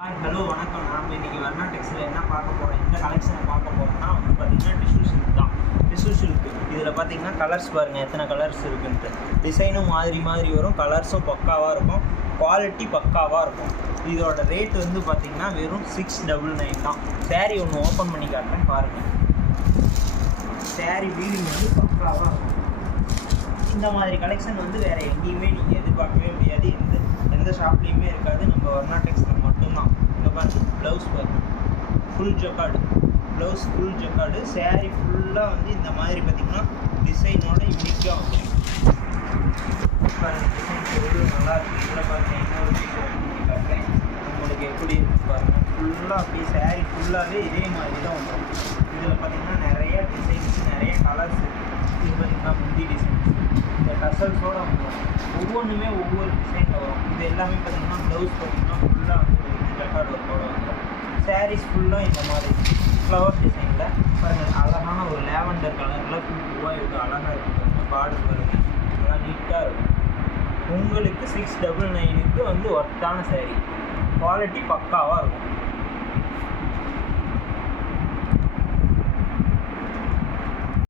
Hi hello வணக்கம். நாம் இன்றைக்கி வர்ணா டெக்ஸ்டைல் என்ன பார்க்க போகிறோம், எந்த கலெக்ஷனை பார்க்க போகிறோம்னா வந்து பார்த்திங்கன்னா டிஷ்யூ சில்க் தான். டிஷ்யூ சில்க் இதில் பார்த்திங்கன்னா கலர்ஸ் பாருங்கள், எத்தனை கலர்ஸ் இருக்குன்ட்டு. டிசைனும் மாதிரி வரும், கலர்ஸும் பக்காவாக இருக்கும், குவாலிட்டி பக்காவாக இருக்கும். இதோட ரேட் வந்து பார்த்திங்கன்னா வெறும் 699 தான். சேரீ ஒன்று ஓப்பன் பண்ணி காட்டுறேன் பாருங்கள். சேரீ வீடு வந்து பக்காவாக இருக்கும். இந்த மாதிரி கலெக்ஷன் வந்து வேறு எங்கேயுமே நீங்கள் எதிர்பார்க்கவே முடியாது, எந்த ஷாப்லேயுமே இருக்காது. நம்ம வர்ணா டெக்ஸ்டைல் மட்டும்தான். இந்த பாருங்கள், ப்ளவுஸ் பாருங்கள், full jacquard blouse, full jacquard. Sari ஃபுல்லாக வந்து இந்த மாதிரி பார்த்திங்கன்னா டிசைனோட யூனிக்காக வந்துடும். பாருங்கள், டிசைன் எவ்வளோ நல்லா இருக்குது. இதில் பாருங்கள், இன்னொரு பீஸ் ஓப்பன் பண்ணி காட்டுறேன் உங்களுக்கு எப்படி இருக்குது பாருங்கள். ஃபுல்லாக அப்படியே சேரீ ஃபுல்லாகவே இதே மாதிரி தான் வந்துடும். இதில் பார்த்திங்கன்னா நிறைய டிசைன்ஸ், நிறைய கலர்ஸ் இருக்குது. இது பார்த்திங்கன்னா முந்தி டிசைன்ஸ், இந்த டசல்ஸோடு வந்துடும். ஒவ்வொன்றுமே ஒவ்வொரு டிசைனில் வரும். இது எல்லாமே பார்த்திங்கன்னா ப்ளவுஸ் பார்த்திங்கன்னா ஃபுல்லாக வந்து ஜக்கார்டு ஒர்க்கோடு வந்துடும். சாரீஸ் ஃபுல்லாக இந்த மாதிரி ஃப்ளவர் டிசைனில் பாருங்கள், அழகான ஒரு லேவண்டர் கலரில் பூவாக இருக்குது, அழகாக இருக்குது. பார்டர் பாருங்கள், நல்லா நீட்டாக இருக்கும். உங்களுக்கு 699க்கு வந்து ஒர்த்தான சேரீ, குவாலிட்டி பக்காவாக இருக்கும்.